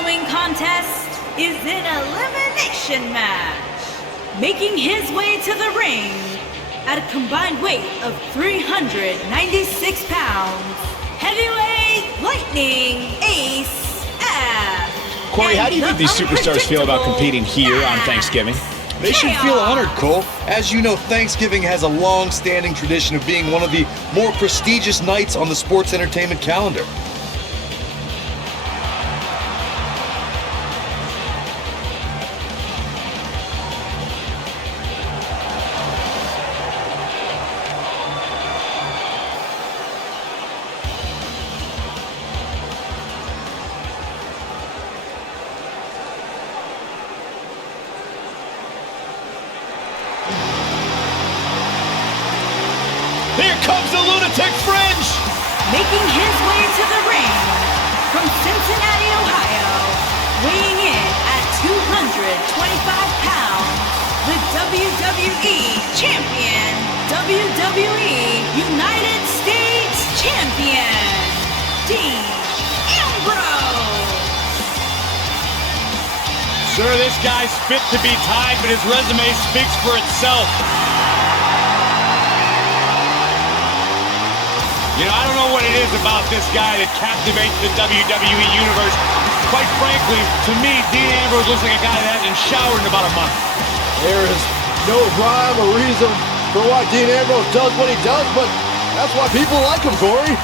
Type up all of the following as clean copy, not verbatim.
following contest is an elimination match. Making his way to the ring at a combined weight of 396 pounds, heavyweight lightning ace F. Corey, how do you think these superstars feel about competing here on Thanksgiving? They should feel honored, Cole. As you know, Thanksgiving has a long-standing tradition of being one of the more prestigious nights on the sports entertainment calendar. Here comes the Lunatic Fringe! Making his way to the ring from Cincinnati, Ohio, weighing in at 225 pounds, the WWE Champion, WWE United States Champion, Dean Ambrose. Sure, this guy's fit to be tied, but his resume speaks for itself. You know, I don't know what it is about this guy that captivates the WWE Universe. Quite frankly, to me, Dean Ambrose looks like a guy that hasn't showered in about a month. There is no rhyme or reason for why Dean Ambrose does what he does, but that's why people like him, Corey.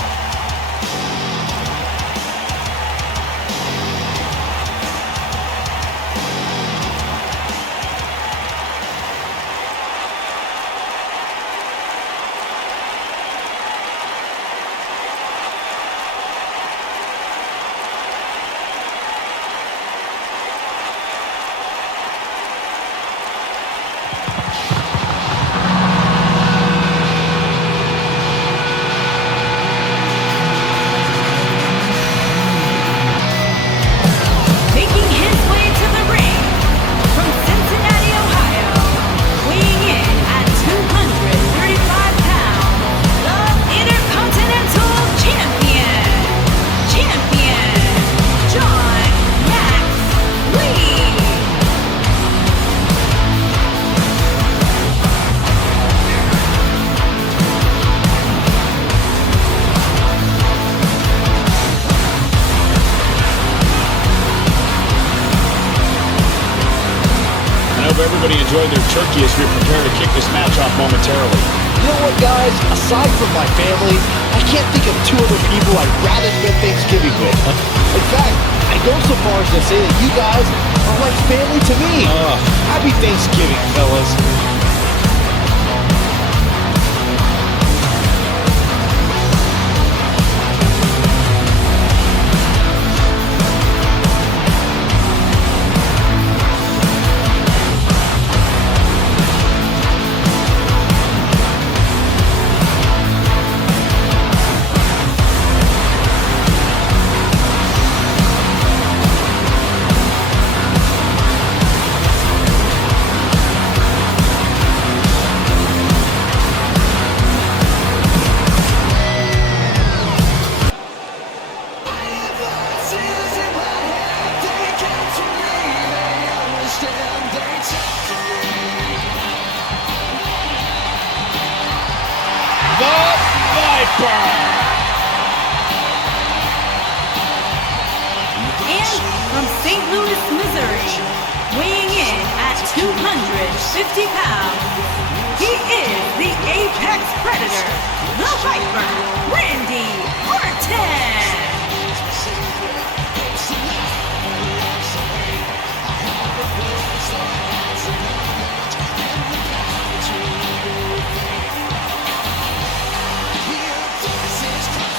Making his way to the ring from Cincinnati, Ohio, weighing in at 235 pounds, the Intercontinental Champion, John Max Lee. I hope everybody enjoyed their turkey as we prepare to kick this match off momentarily. You know what, guys? Aside from my family, I can't think of two other people I'd rather spend Thanksgiving with. In fact, I go so far as to say that you guys are like family to me. Happy Thanksgiving, fellas. The Viper! And from St. Louis, Missouri, weighing in at 250 pounds, he is the Apex Predator, the Viper, Randy Orton.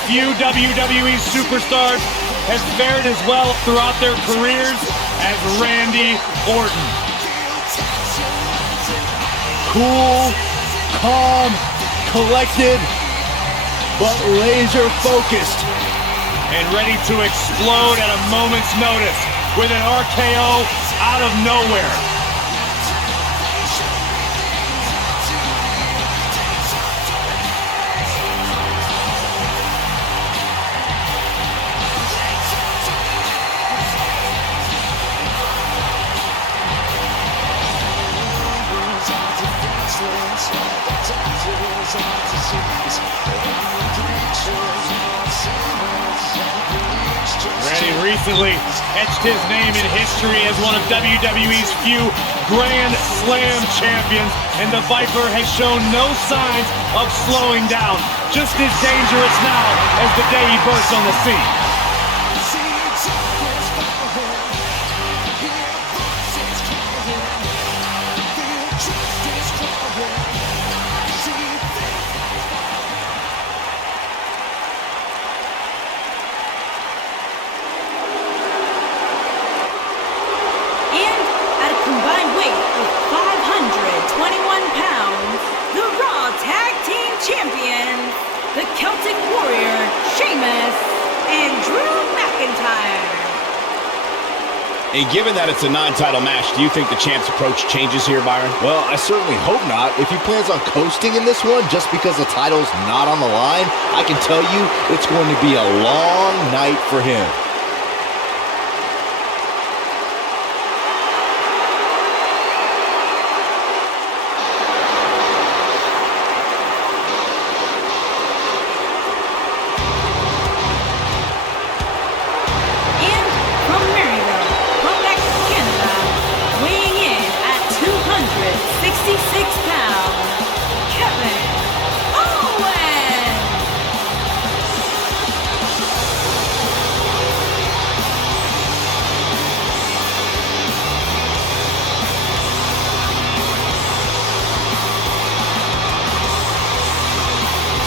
Few WWE superstars have fared as well throughout their careers as Randy Orton. Cool, calm, collected, but laser focused. And ready to explode at a moment's notice with an RKO out of nowhere. recently etched his name in history as one of WWE's few Grand Slam champions, and the Viper has shown no signs of slowing down. Just as dangerous now as the day he burst on the scene. Combined weight of 521 pounds, the Raw Tag Team Champions, the Celtic Warrior, Sheamus, and Drew McIntyre. And given that it's a non-title match, do you think the champ's approach changes here, Byron? Well, I certainly hope not. If he plans on coasting in this one just because the title's not on the line, I can tell you it's going to be a long night for him.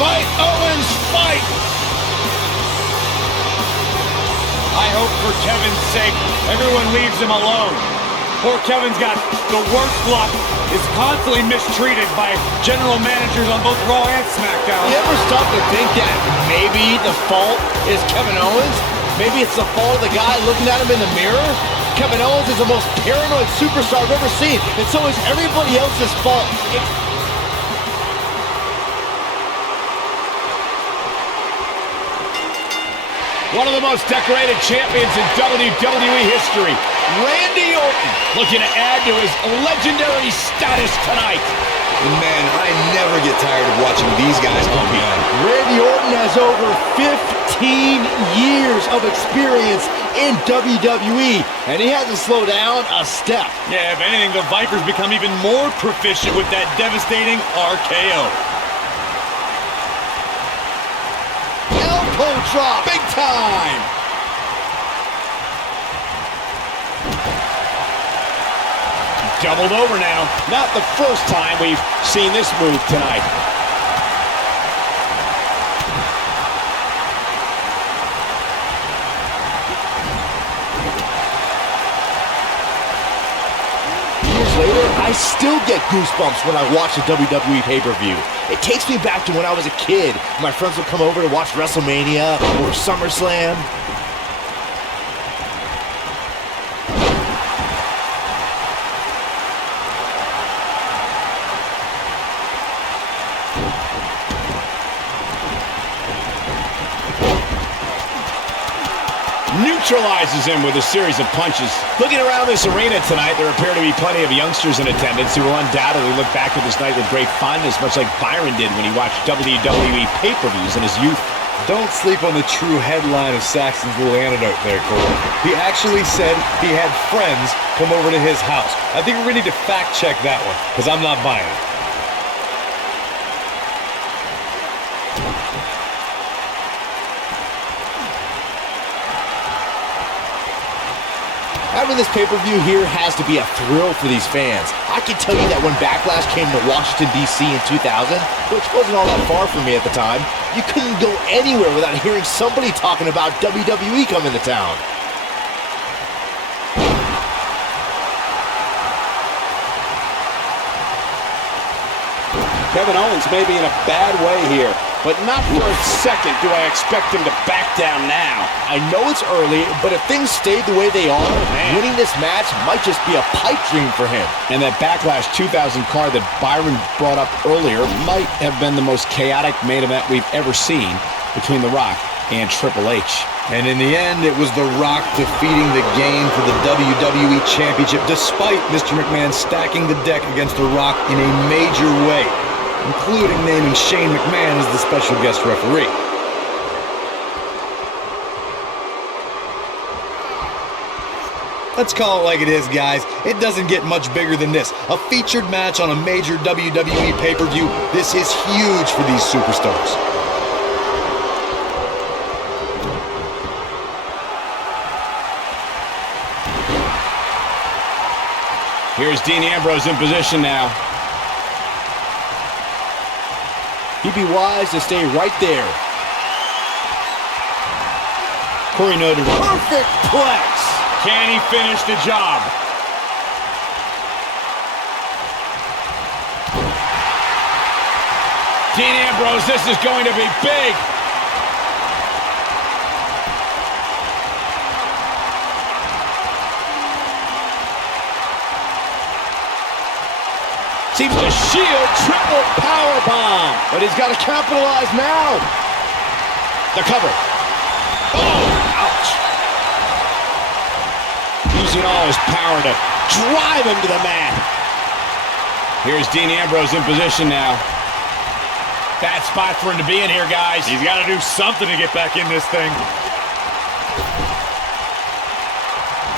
Fight, Owens, fight! I hope for Kevin's sake, everyone leaves him alone. Poor Kevin's got the worst luck, is constantly mistreated by general managers on both Raw and SmackDown. You ever stop to think that maybe the fault is Kevin Owens? Maybe it's the fault of the guy looking at him in the mirror? Kevin Owens is the most paranoid superstar I've ever seen, and so is everybody else's fault. One of the most decorated champions in WWE history, Randy Orton, looking to add to his legendary status tonight. And man, I never get tired of watching these guys compete. Randy Orton has over 15 years of experience in WWE, and he hasn't slowed down a step. Yeah, if anything, the Vipers become even more proficient with that devastating RKO. Elbow drop, big time! Doubled over now. Not the first time we've seen this move tonight. Years later, I still get goosebumps when I watch a WWE pay-per-view. It takes me back to when I was a kid. My friends would come over to watch WrestleMania or SummerSlam. Neutralizes him with a series of punches. Looking around this arena tonight, there appear to be plenty of youngsters in attendance who will undoubtedly look back at this night with great fondness, much like Byron did when he watched WWE pay-per-views in his youth. Don't sleep on the true headline of Saxton's little anecdote there, Cole. He actually said he had friends come over to his house. I think we need to fact-check that one, because I'm not buying it. Having this pay-per-view here has to be a thrill for these fans. I can tell you that when Backlash came to Washington, D.C. in 2000, which wasn't all that far from me at the time, you couldn't go anywhere without hearing somebody talking about WWE coming to town. Kevin Owens may be in a bad way here, but not for a second do I expect him to back down now. I know it's early, but if things stayed the way they are, winning this match might just be a pipe dream for him. And that Backlash 2000 card that Byron brought up earlier might have been the most chaotic main event we've ever seen between The Rock and Triple H. And in the end, it was The Rock defeating the game for the WWE Championship, despite Mr. McMahon stacking the deck against The Rock in a major way, including naming Shane McMahon as the special guest referee. Let's call it like it is, guys. It doesn't get much bigger than this. A featured match on a major WWE pay-per-view. This is huge for these superstars. Here's Dean Ambrose in position now. He'd be wise to stay right there. Corey noted perfect plex. Can he finish the job? Dean Ambrose, this is going to be big. Seems to shield triple powerbomb. But he's got to capitalize now. The cover. Oh, ouch. Using all his power to drive him to the mat. Here's Dean Ambrose in position now. Bad spot for him to be in here, guys. He's got to do something to get back in this thing.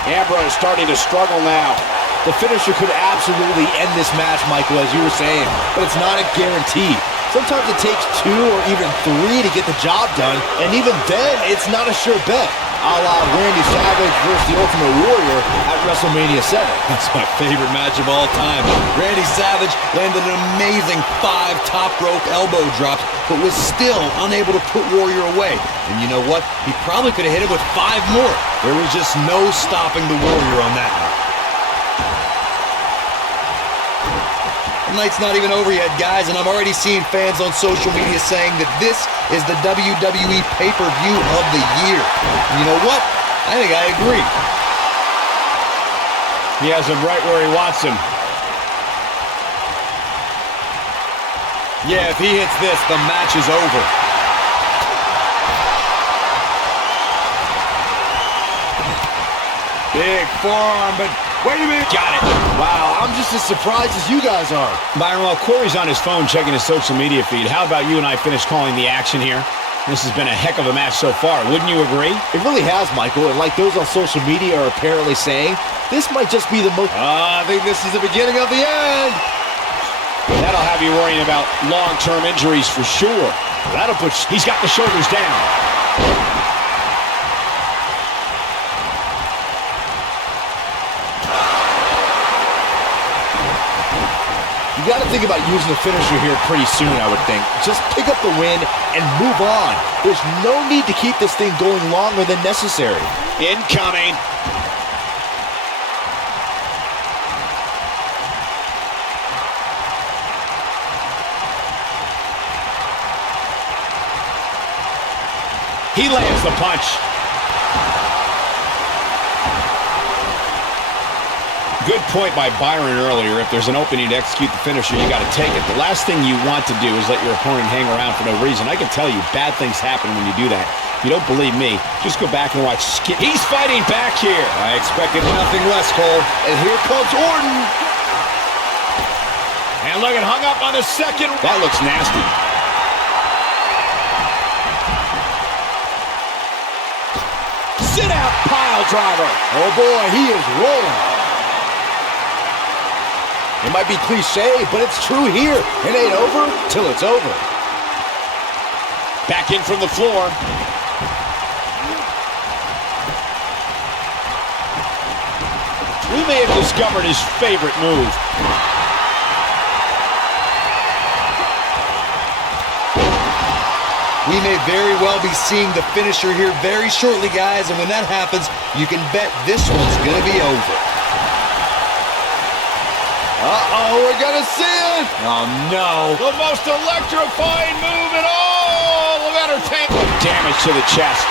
Ambrose starting to struggle now. The finisher could absolutely end this match, Michael, as you were saying, but it's not a guarantee. Sometimes it takes 2 or even 3 to get the job done, and even then, it's not a sure bet. A la Randy Savage versus the Ultimate Warrior at WrestleMania 7. That's my favorite match of all time. Randy Savage landed an amazing 5 top rope elbow drops, but was still unable to put Warrior away. And you know what? He probably could have hit him with 5 more. There was just no stopping the Warrior on that night. The night's not even over yet, guys, and I'm already seeing fans on social media saying that this is the WWE pay-per-view of the year. And you know what? I think I agree. He has him right where he wants him. Yeah, if he hits this, the match is over. Big forearm, but wait a minute. Got it. Wow, I'm just as surprised as you guys are. Byron, while Corey's on his phone checking his social media feed, how about you and I finish calling the action here? This has been a heck of a match so far. Wouldn't you agree? It really has, Michael, and like those on social media are apparently saying, this might just be the most... I think this is the beginning of the end. That'll have you worrying about long-term injuries for sure. That'll put... He's got the shoulders down. You got to think about using the finisher here pretty soon, I would think. Just pick up the win and move on. There's no need to keep this thing going longer than necessary. Incoming. He lands the punch. Good point by Byron earlier. If there's an opening to execute the finisher, you got to take it. The last thing you want to do is let your opponent hang around for no reason. I can tell you, bad things happen when you do that. If you don't believe me, just go back and watch Skip. He's fighting back here. I expected nothing less, Cole. And here comes Orton. And look, it hung up on the second. That looks nasty. Sit out pile driver. Oh boy, he is rolling. It might be cliche, but it's true here. It ain't over till it's over. Back in from the floor. We may have discovered his favorite move. We may very well be seeing the finisher here very shortly, guys, and when that happens, you can bet this one's going to be over. Uh-oh, we're going to see it! Oh, no. The most electrifying move in all of entertainment. Damage to the chest.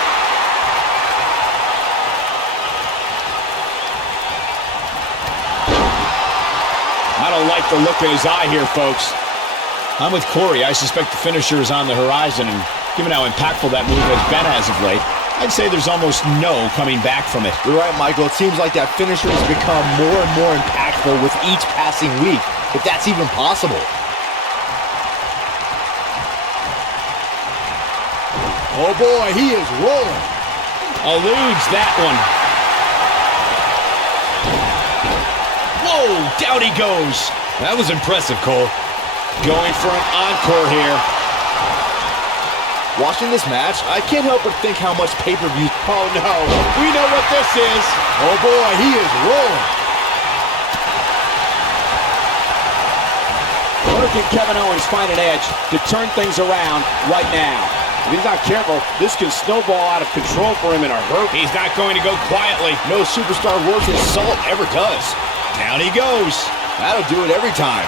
I don't like the look in his eye here, folks. I'm with Corey. I suspect the finisher is on the horizon, and given how impactful that move has been as of late, I'd say there's almost no coming back from it. You're right, Michael. It seems like that finisher has become more and more impactful with each passing week, if that's even possible. Oh boy, he is rolling. Eludes that one. Oh, down he goes. That was impressive, Cole. Going for an encore here. Watching this match, I can't help but think how much pay-per-view... Oh, no. We know what this is. Oh, boy, he is rolling. Where can Kevin Owens find an edge to turn things around right now? If he's not careful, this can snowball out of control for him in a hurry. He's not going to go quietly. No superstar worth his salt ever does. Down he goes. That'll do it every time.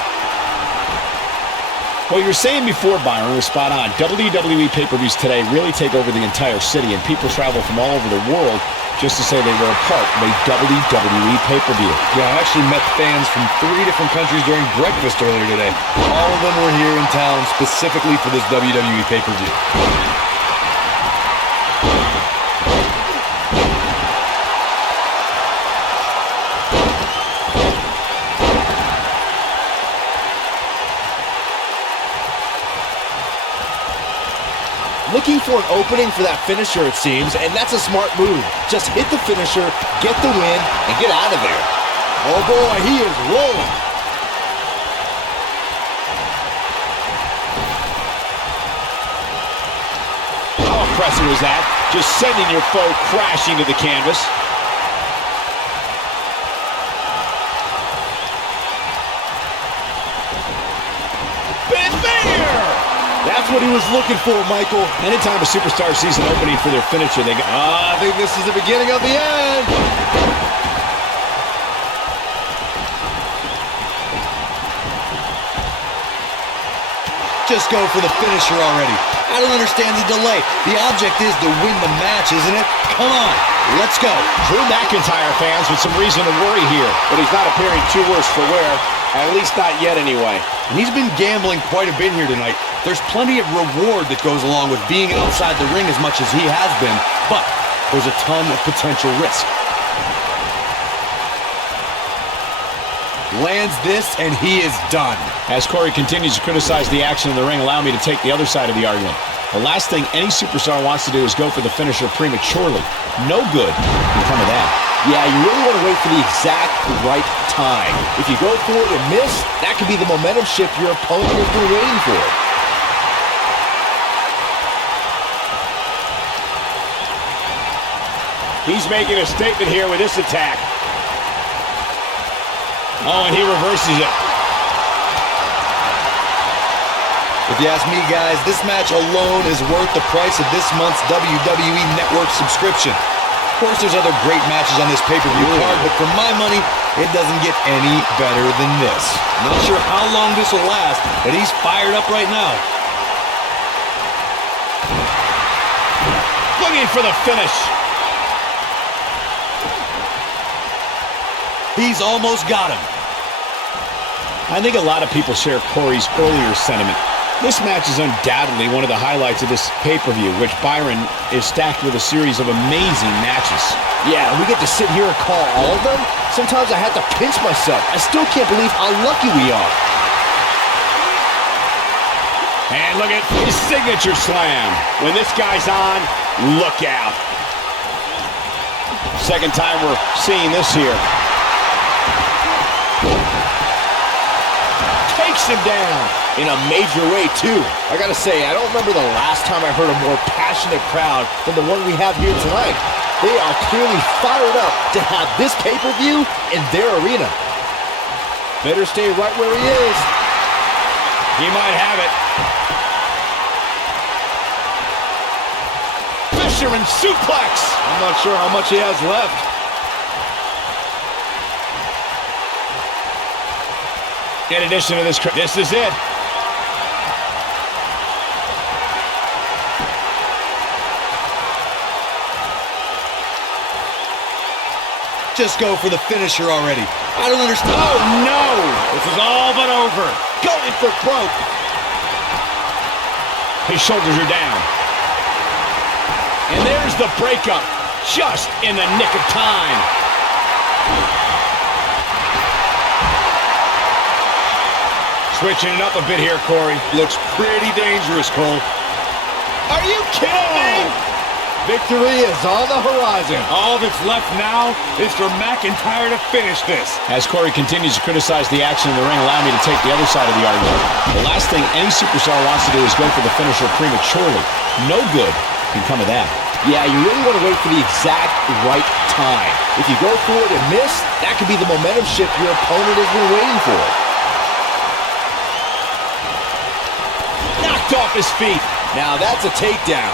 Well, you were saying before, Byron, was spot on. WWE pay-per-views today really take over the entire city, and people travel from all over the world just to say they were a part of a WWE pay-per-view. Yeah, I actually met fans from 3 different countries during breakfast earlier today. All of them were here in town specifically for this WWE pay-per-view. Looking for an opening for that finisher, it seems, and that's a smart move. Just hit the finisher, get the win, and get out of there. Oh boy, he is rolling. How impressive was that? Just sending your foe crashing to the canvas. That's what he was looking for, Michael. Anytime a superstar sees an opening for their finisher, they go, I think this is the beginning of the end. Just go for the finisher already. I don't understand the delay. The object is to win the match, isn't it? Come on, let's go. Drew McIntyre fans with some reason to worry here. But he's not appearing too worse for wear. At least not yet, anyway. And he's been gambling quite a bit here tonight. There's plenty of reward that goes along with being outside the ring as much as he has been, but there's a ton of potential risk. Lands this, and he is done. As Corey continues to criticize the action in the ring, allow me to take the other side of the argument. The last thing any superstar wants to do is go for the finisher prematurely. No good can come of that. Yeah, you really want to wait for the exact right time. If you go for it and miss, that could be the momentum shift your opponent has been waiting for. He's making a statement here with this attack. Oh, and he reverses it. If you ask me, guys, this match alone is worth the price of this month's WWE Network subscription. Of course, there's other great matches on this pay-per-view card, but for my money, it doesn't get any better than this. Not sure how long this will last, but he's fired up right now. Looking for the finish. He's almost got him. I think a lot of people share Corey's earlier sentiment. This match is undoubtedly one of the highlights of this pay-per-view, which Byron is stacked with a series of amazing matches. Yeah, we get to sit here and call all of them. Sometimes I have to pinch myself. I still can't believe how lucky we are. And look at his signature slam. When this guy's on, look out. Second time we're seeing this here. Takes him down. In a major way, too. I gotta say, I don't remember the last time I heard a more passionate crowd than the one we have here tonight. They are clearly fired up to have this pay-per-view in their arena. Better stay right where he is. He might have it. Fisherman suplex. I'm not sure how much he has left. In addition to this is it. Just go for the finisher already. I don't understand. Oh, no. This is all but over. Going for broke. His shoulders are down. And there's the breakup. Just in the nick of time. Switching it up a bit here, Corey. Looks pretty dangerous, Cole. Are you kidding me? Victory is on the horizon. All that's left now is for McIntyre to finish this. As Corey continues to criticize the action in the ring, allow me to take the other side of the argument. The last thing any superstar wants to do is go for the finisher prematurely. No good can come of that. Yeah, you really want to wait for the exact right time. If you go for it and miss, that could be the momentum shift your opponent has been waiting for. Knocked off his feet. Now that's a takedown.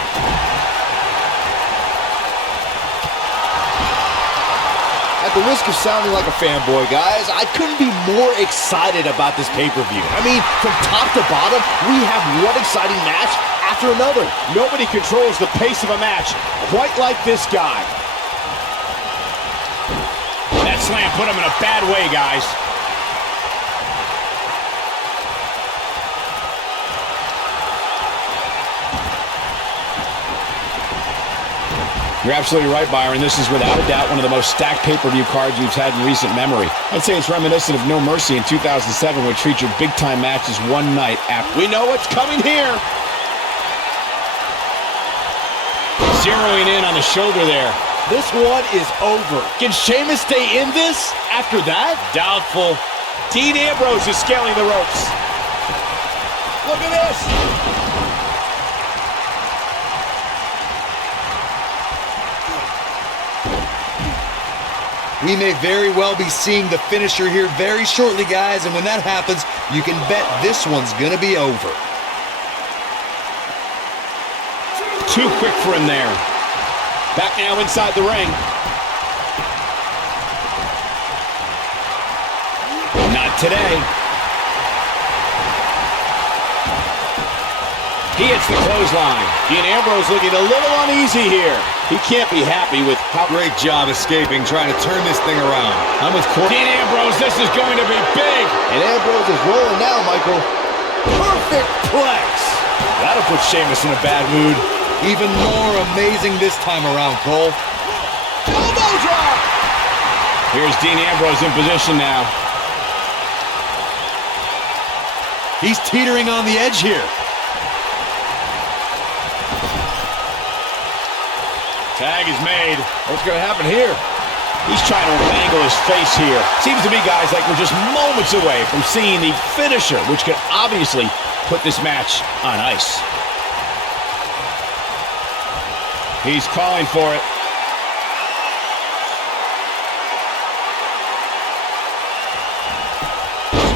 At the risk of sounding like a fanboy, guys, I couldn't be more excited about this pay-per-view. I mean, from top to bottom, we have one exciting match after another. Nobody controls the pace of a match quite like this guy. That slam put him in a bad way, guys. You're absolutely right, Byron. This is without a doubt one of the most stacked pay-per-view cards we've had in recent memory. I'd say it's reminiscent of No Mercy in 2007, which featured big-time matches one night after. We know what's coming here. Zeroing in on the shoulder there. This one is over. Can Sheamus stay in this after that? Doubtful. Dean Ambrose is scaling the ropes. Look at this. We may very well be seeing the finisher here very shortly, guys, and when that happens, you can bet this one's gonna be over. Too quick for him there. Back now inside the ring. Not today. He hits the clothesline. Dean Ambrose looking a little uneasy here. He can't be happy with how... Great job escaping, trying to turn this thing around. I'm with Corey. Dean Ambrose, this is going to be big. And Ambrose is rolling now, Michael. Perfect plex. That'll put Sheamus in a bad mood. Even more amazing this time around, Cole. Elbow drop. Here's Dean Ambrose in position now. He's teetering on the edge here. Tag is made. What's going to happen here? He's trying to angle his face here. Seems to me, guys, like we're just moments away from seeing the finisher, which could obviously put this match on ice. He's calling for it.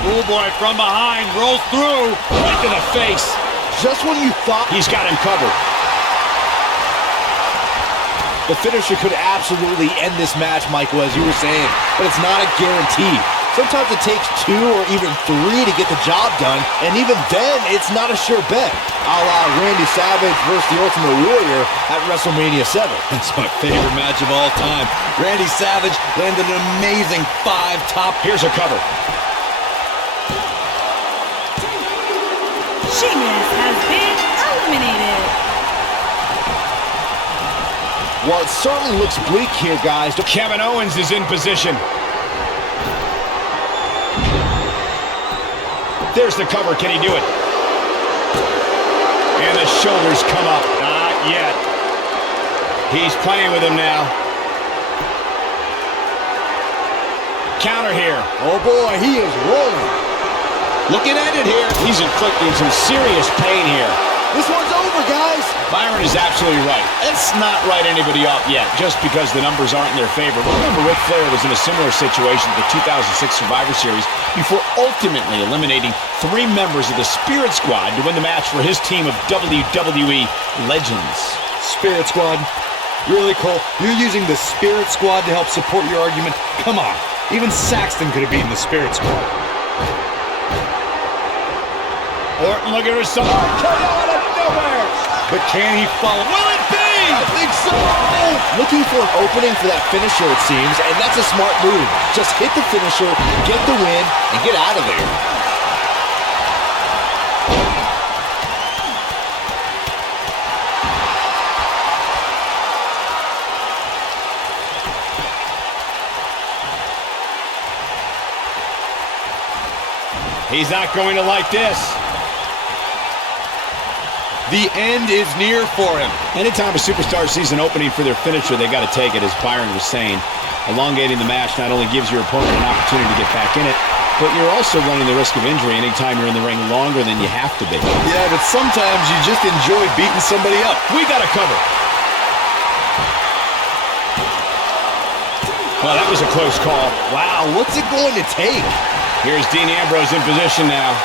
Schoolboy from behind rolls through. Right to the face. Just when you thought He's got him covered. the finisher could absolutely end this match, Michael, as you were saying, but it's not a guarantee. Sometimes it takes 2 or even 3 to get the job done, and even then, it's not a sure bet. A la Randy Savage versus the Ultimate Warrior at WrestleMania 7. That's my favorite match of all time. Randy Savage landed an amazing 5 top. Here's a cover. Sheamus has been eliminated. Well, it certainly looks bleak here, guys. Kevin Owens is in position. There's the cover. Can he do it? And the shoulders come up. Not yet. He's playing with him now. Counter here. Oh boy, he is rolling. Looking at it here. He's inflicting some serious pain here. This one's over, guys. Byron is absolutely right. Let's not write anybody off yet, just because the numbers aren't in their favor. Remember, Ric Flair was in a similar situation at the 2006 Survivor Series before ultimately eliminating 3 members of the Spirit Squad to win the match for his team of WWE Legends. Spirit Squad? Really, Cole? You're using the Spirit Squad to help support your argument? Come on. Even Saxton could have beaten the Spirit Squad. Orton looking for some. But can he follow? Will it be? I think so. Looking for an opening for that finisher, it seems, and that's a smart move. Just hit the finisher, get the win, and get out of there. He's not going to like this. The end is near for him. Anytime a superstar sees an opening for their finisher, they got to take it, as Byron was saying. Elongating the match not only gives your opponent an opportunity to get back in it, but you're also running the risk of injury anytime you're in the ring longer than you have to be. Yeah, but sometimes you just enjoy beating somebody up. We got to cover. Well, that was a close call. Wow, what's it going to take? Here's Dean Ambrose in position now.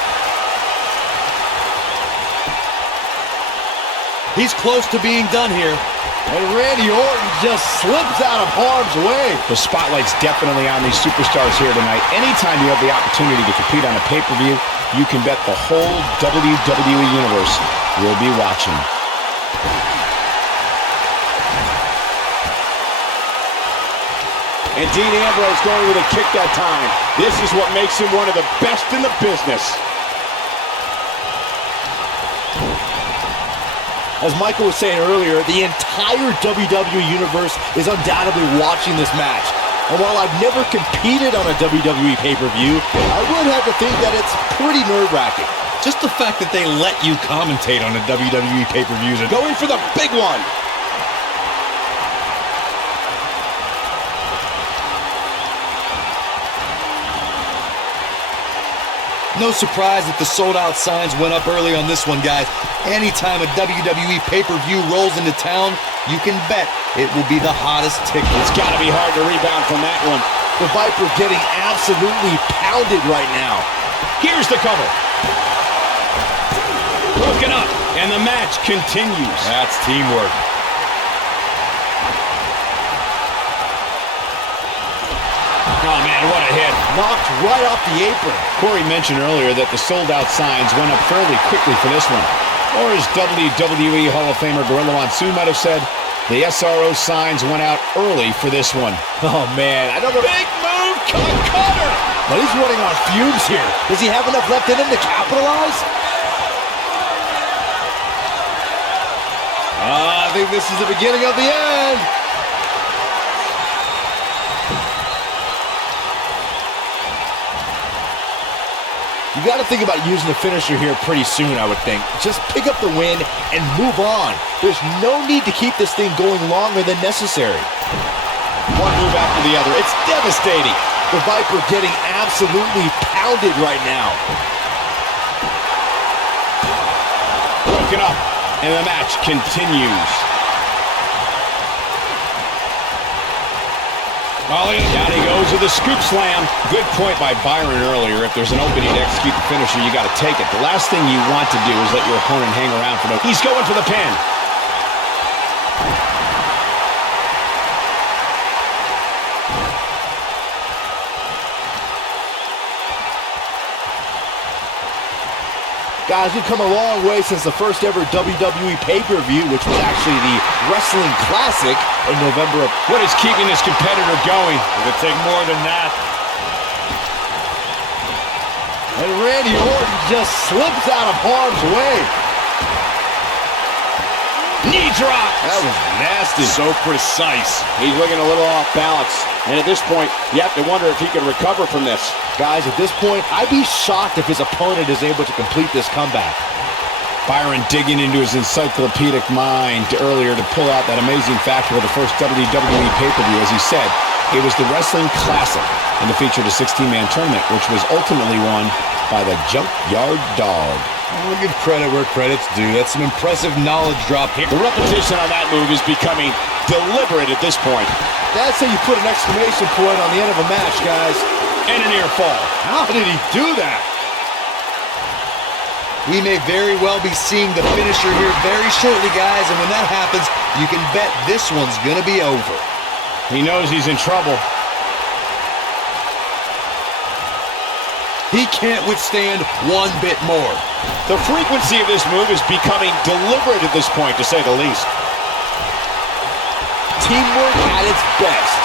He's close to being done here. And Randy Orton just slips out of harm's way. The spotlight's definitely on these superstars here tonight. Anytime you have the opportunity to compete on a pay-per-view, you can bet the whole WWE Universe will be watching. And Dean Ambrose going with a kick that time. This is what makes him one of the best in the business. As Michael was saying earlier, the entire WWE Universe is undoubtedly watching this match. And while I've never competed on a WWE pay-per-view, I would have to think that it's pretty nerve-wracking. Just the fact that they let you commentate on a WWE pay-per-view. Going for the big one. No surprise that the sold-out signs went up early on this one, guys. Anytime a WWE pay-per-view rolls into town, you can bet it will be the hottest ticket. It's got to be hard to rebound from that one. The Viper getting absolutely pounded right now. Here's the cover. Broken up, and the match continues. That's teamwork. Oh, man, what a hit. Knocked right off the apron. Corey mentioned earlier that the sold-out signs went up fairly quickly for this one. Or as WWE Hall of Famer Gorilla Monsoon might have said, the SRO signs went out early for this one. Oh, man. Another big move, cutter! But he's running on fumes here. Does he have enough left in him to capitalize? I think this is the beginning of the end. You got to think about using the finisher here pretty soon, I would think. Just pick up the win and move on. There's no need to keep this thing going longer than necessary. One move after the other. It's devastating. The Viper getting absolutely pounded right now. Broken up, and the match continues. Down he goes with a scoop slam. Good point by Byron earlier. If there's an opening to execute the finisher, you got to take it. The last thing you want to do is let your opponent hang around for no... He's going for the pin. Guys, we've come a long way since the first ever WWE pay-per-view, which was actually the Wrestling Classic in November of... What is keeping this competitor going? It'll take more than that. And Randy Orton just slips out of harm's way. Knee drop. That was nasty. So precise. He's looking a little off balance. And at this point, you have to wonder if he can recover from this. Guys, at this point, I'd be shocked if his opponent is able to complete this comeback. Byron digging into his encyclopedic mind earlier to pull out that amazing fact for the first WWE pay-per-view. As he said, it was the Wrestling Classic, and it featured a 16-man tournament, which was ultimately won by the Junkyard Dog. We'll give credit where credit's due. That's some impressive knowledge drop here. The repetition on that move is becoming deliberate at this point. That's how you put an exclamation point on the end of a match, guys. And a near fall. How did he do that? We may very well be seeing the finisher here very shortly, guys, and when that happens, you can bet this one's gonna be over. He knows he's in trouble. He can't withstand one bit more. The frequency of this move is becoming deliberate at this point, to say the least. Teamwork at its best.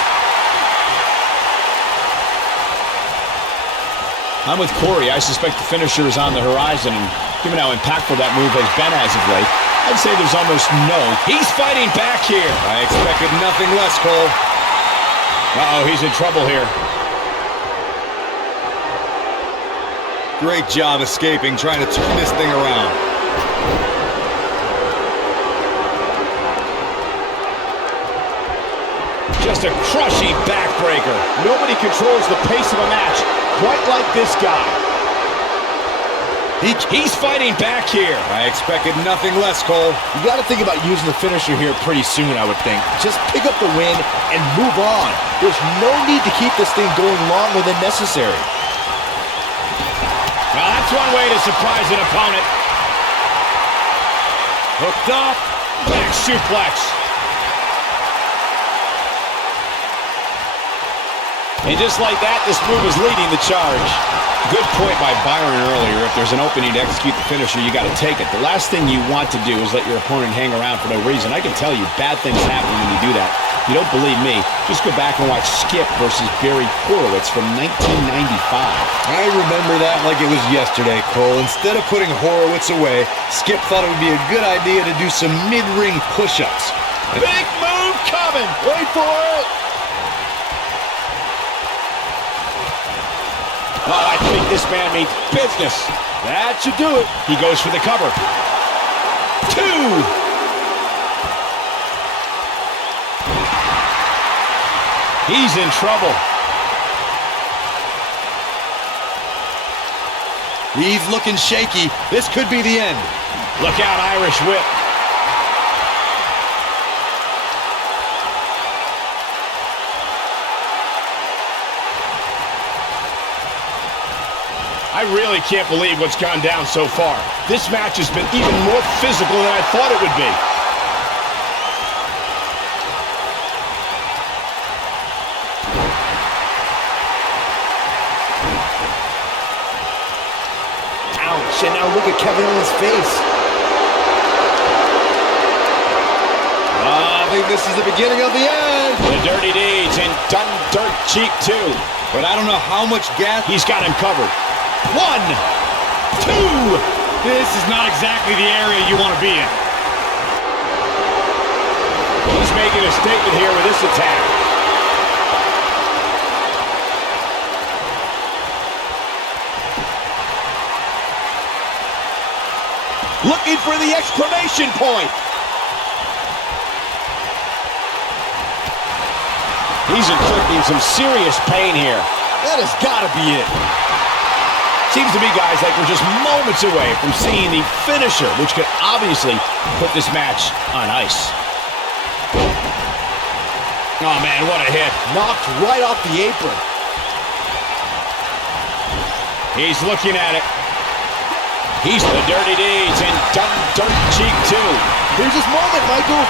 I'm with Corey. I suspect the finisher is on the horizon, and given how impactful that move has been as of late, I'd say there's almost no... He's fighting back here. I expected nothing less, Cole. Uh-oh, he's in trouble here. Great job escaping, trying to turn this thing around. Just a crushing backbreaker. Nobody controls the pace of a match quite like this guy. He's fighting back here. I expected nothing less, Cole. You got to think about using the finisher here pretty soon, I would think. Just pick up the win and move on. There's no need to keep this thing going longer than necessary. Well, that's one way to surprise an opponent. Hooked up. Back suplex. And just like that, this move is leading the charge. Good point by Byron earlier. If there's an opening to execute the finisher, you got to take it. The last thing you want to do is let your opponent hang around for no reason. I can tell you, bad things happen when you do that. If you don't believe me, just go back and watch Skip versus Barry Horowitz from 1995. I remember that like it was yesterday, Cole. Instead of putting Horowitz away, Skip thought it would be a good idea to do some mid-ring push-ups. Big move coming. Wait for it! Oh, I think this man means business. That should do it. He goes for the cover. 2. He's in trouble. He's looking shaky. This could be the end. Look out, Irish whip. I really can't believe what's gone down so far. This match has been even more physical than I thought it would be. Ouch, and now look at Kevin Owens' face. I think this is the beginning of the end. The Dirty Deeds and Done Dirt Cheek 2. But I don't know how much gas. He's got him covered. 1, 2. This is not exactly the area you want to be in. He's making a statement here with this attack. Looking for the exclamation point. He's inflicting some serious pain here. That has got to be it. Seems to me, guys, like we're just moments away from seeing the finisher, which could obviously put this match on ice. Oh, man, what a hit. Knocked right off the apron. He's looking at it. He's the Dirty Deeds and Done Dirt Cheek 2. Here's his moment, Michael.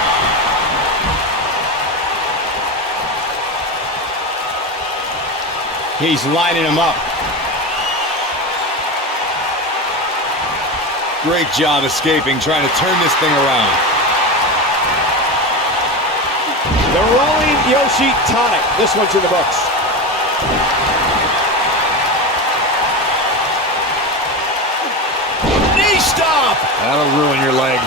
He's lining him up. Great job escaping, trying to turn this thing around. The Rolling Yoshi Tonic. This one's in the books. Knee stop! That'll ruin your leg.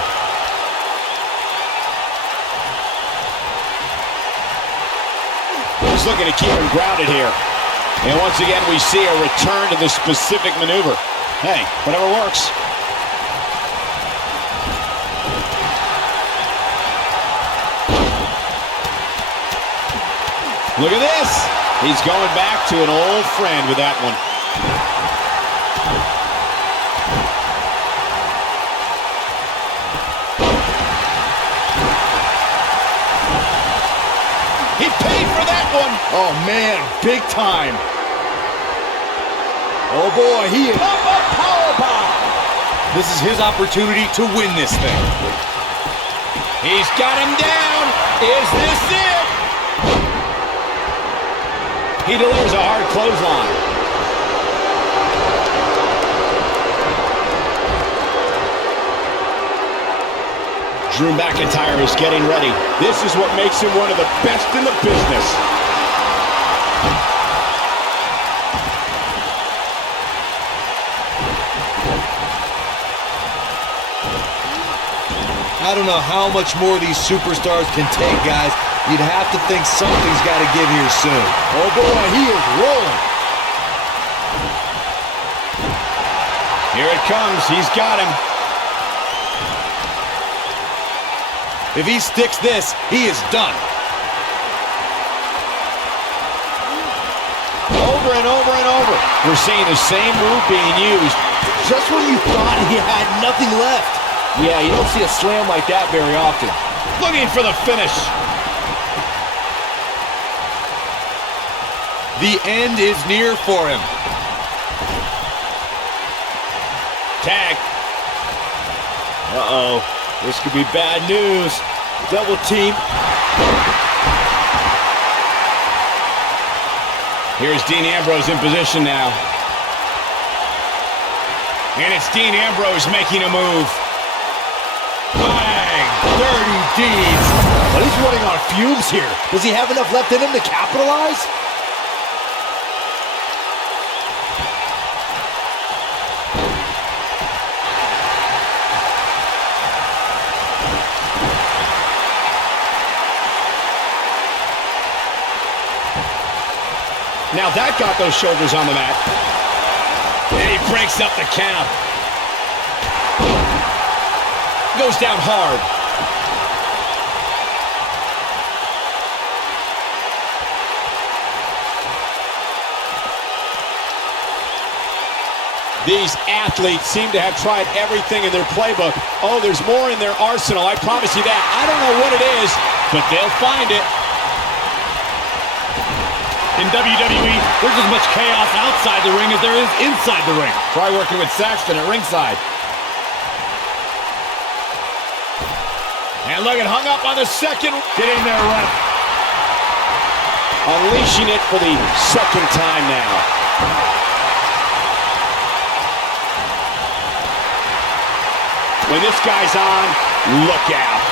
He's looking to keep him grounded here. And once again, we see a return to the specific maneuver. Hey, whatever works. Look at this. He's going back to an old friend with that one. He paid for that one. Oh, man, big time. Oh, boy, he is. Pop-up powerbomb. This is his opportunity to win this thing. He's got him down. Is this it? He delivers a hard clothesline. Drew McIntyre is getting ready. This is what makes him one of the best in the business. I don't know how much more these superstars can take, guys. You'd have to think something's got to give here soon. Oh boy, he is rolling. Here it comes. He's got him. If he sticks this, he is done. We're seeing the same move being used. Just when you thought he had nothing left. Yeah, you don't see a slam like that very often. Looking for the finish. The end is near for him. Tag. Uh-oh. This could be bad news. Double team. Here's Dean Ambrose in position now. And it's Dean Ambrose making a move. Bang! Dirty deeds. But he's running on fumes here. Does he have enough left in him to capitalize? Now that got those shoulders on the mat. And he breaks up the count. Goes down hard. These athletes seem to have tried everything in their playbook. Oh, there's more in their arsenal, I promise you that. I don't know what it is, but they'll find it. In WWE, there's as much chaos outside the ring as there is inside the ring. Try working with Saxton at ringside. And look, it hung up on the second. Get in there, ref. Unleashing it for the second time now. When this guy's on, look out.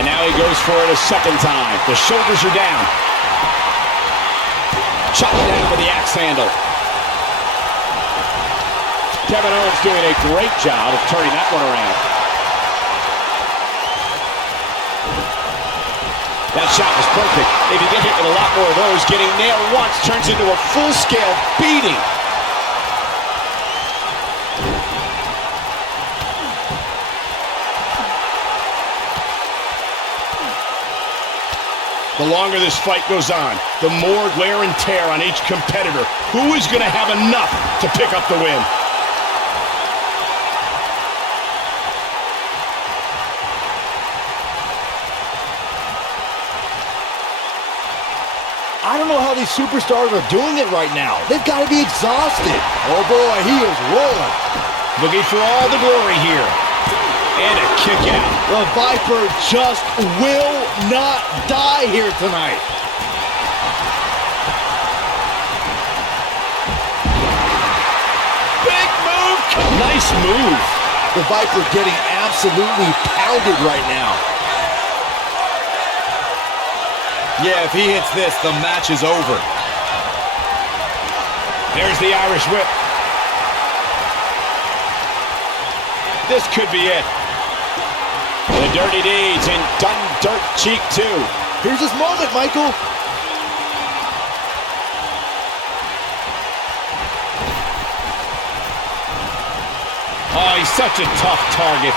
And now he goes for it a second time. The shoulders are down. Chopped down with the axe handle. Kevin Owens doing a great job of turning that one around. That shot was perfect. If you get hit with a lot more of those, getting nailed once turns into a full-scale beating. The longer this fight goes on, the more wear and tear on each competitor. Who is going to have enough to pick up the win? I don't know how these superstars are doing it right now. They've got to be exhausted. Oh boy, he is rolling. Looking for all the glory here. And a kick out. The Viper just will not die here tonight. Big move. Nice move. The Viper getting absolutely pounded right now. Yeah, if he hits this, the match is over. There's the Irish whip. This could be it. The dirty deeds and done dirt cheek too. Here's his moment, Michael. Oh, he's such a tough target.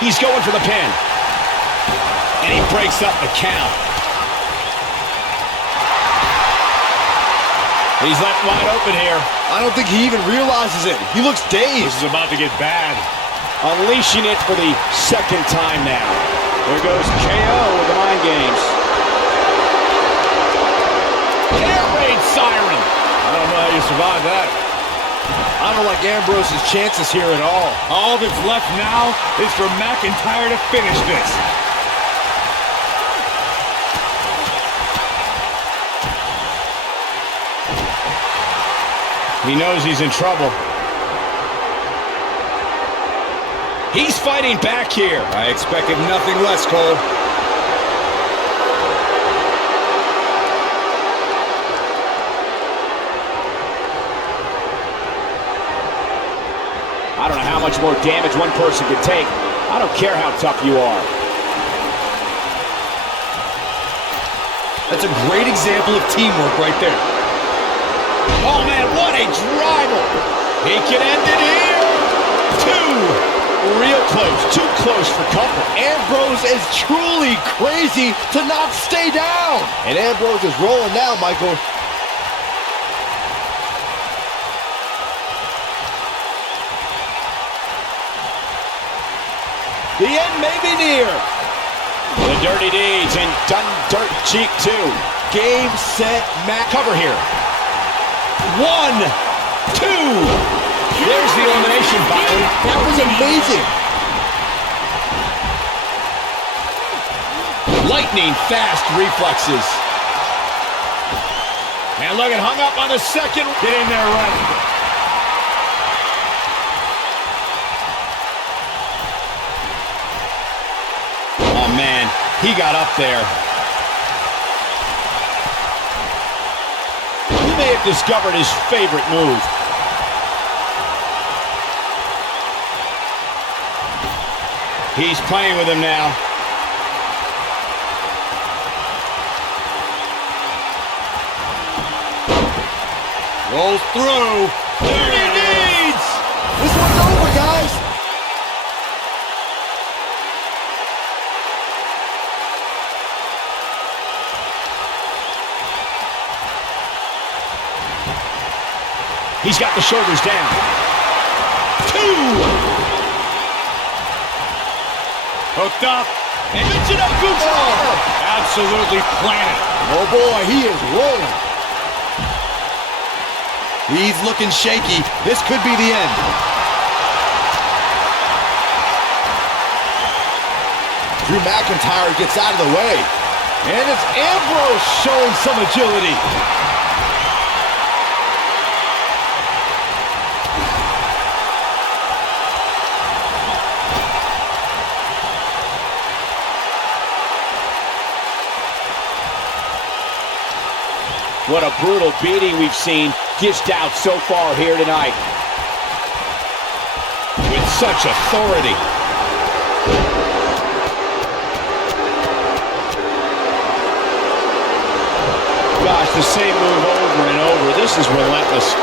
He's going for the pin. And he breaks up the count. He's left wide open here. I don't think he even realizes it. He looks dazed. This is about to get bad. Unleashing it for the second time now. There goes KO with the mind games. Air raid siren. I don't know how you survive that. I don't like Ambrose's chances here at all. All that's left now is for McIntyre to finish this. He knows he's in trouble. He's fighting back here. I expected nothing less, Cole. I don't know how much more damage one person can take. I don't care how tough you are. That's a great example of teamwork right there. Oh, man, What a driver. He can end it here. 2. Real close. Too close for comfort. Ambrose is truly crazy to not stay down. And Ambrose is rolling now, Michael. The end may be near. The dirty deeds and done dirt cheek too. Game, set, match. Cover here. 1, 2. There's the elimination, Byron. That was amazing. Lightning fast reflexes. And look, it hung up on the second. Get in there, right. Oh, man, he got up there. He may have discovered his favorite move. He's playing with him now. Rolls through. Dirty deeds! This one's over, guys. He's got the shoulders down. 2. Hooked up. And Absolutely planted. Oh, boy, he is rolling. He's looking shaky. This could be the end. Drew McIntyre gets out of the way. And it's Ambrose showing some agility. What a brutal beating we've seen dished out so far here tonight. with such authority. Gosh, the same move over and over. This is relentless.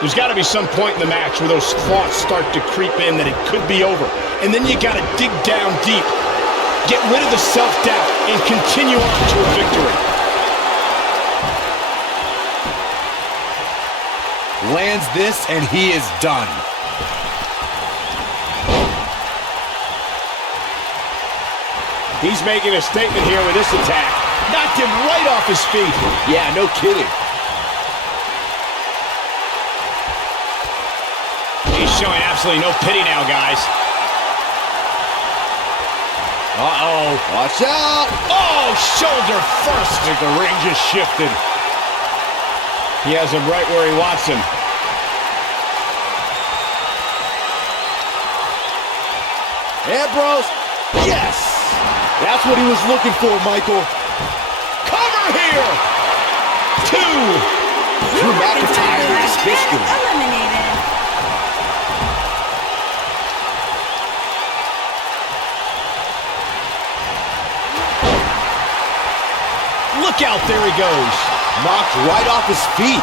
There's got to be some point in the match where those thoughts start to creep in that it could be over. And then you got to dig down deep, get rid of the self-doubt, and continue on to a victory. Lands this, and he is done. He's making a statement here with this attack. Knocked him right off his feet. Yeah, no kidding. He's showing absolutely no pity now, guys. Uh-oh. Watch out. Oh, shoulder first. I think the ring just shifted. He has him right where he wants him. Ambrose. Yes. That's what he was looking for, Michael. Cover here. 2. Drew McIntyre is history. Eliminated. Look out, there he goes. Knocked right off his feet.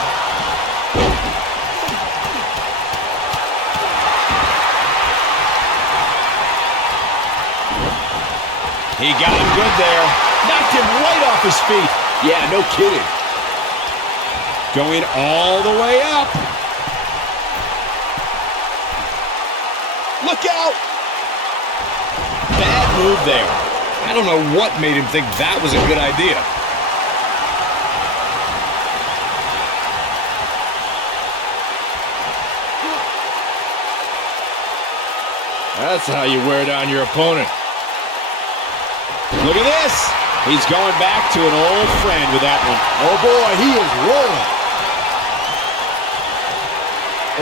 He got him good there. Knocked him right off his feet. Yeah, no kidding. Going all the way up. Look out. Bad move there. I don't know what made him think that was a good idea. That's how you wear down your opponent. Look at this. He's going back to an old friend with that one. Oh, boy, he is rolling.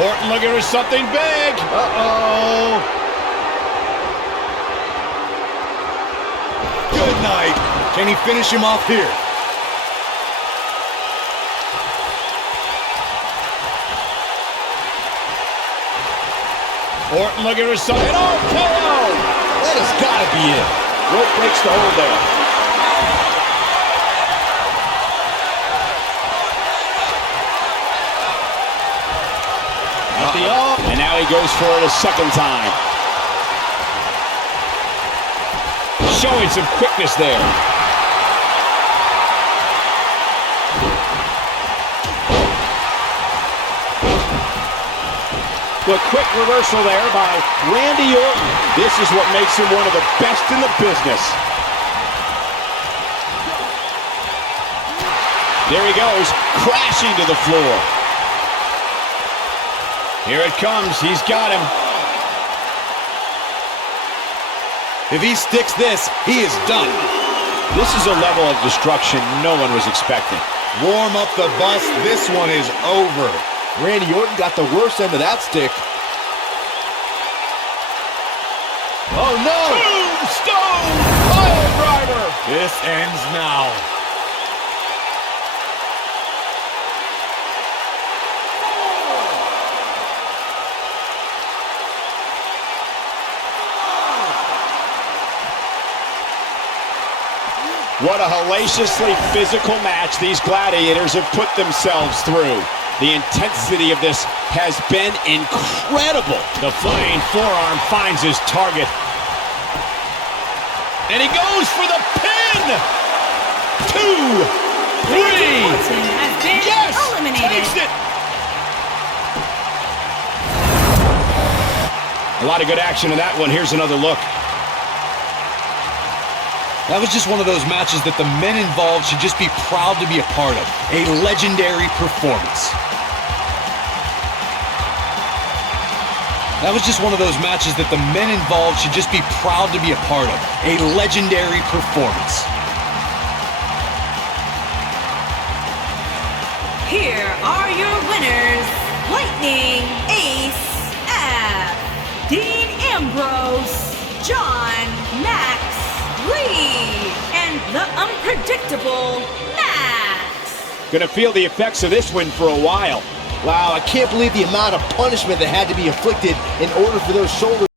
Orton looking for something big. Uh-oh. Good night. Can he finish him off here? Orton looking for something. Oh, KO. That has got to be it. Rope breaks the hold there. And now he goes for it a second time. Showing some quickness there. The quick reversal there by Randy Orton. This is what makes him one of the best in the business. There he goes, crashing to the floor. Here it comes, he's got him. If he sticks this, he is done. This is a level of destruction no one was expecting. Warm up the bus, this one is over. Randy Orton got the worst end of that stick. Oh no! Tombstone pile driver. This ends now. What a hellaciously physical match these gladiators have put themselves through. The intensity of this has been incredible. The flying forearm finds his target. And he goes for the pin! 2, 3. Orton has been eliminated. Takes it! A lot of good action in that one. Here's another look. That was just one of those matches that the men involved should just be proud to be a part of. A legendary performance. That was just one of those matches that the men involved should just be proud to be a part of. A legendary performance. Here are your winners. Lightning Ace F, Dean Ambrose, John Max Lee, and the unpredictable Max. Gonna feel the effects of this win for a while. Wow, I can't believe the amount of punishment that had to be inflicted in order for those shoulders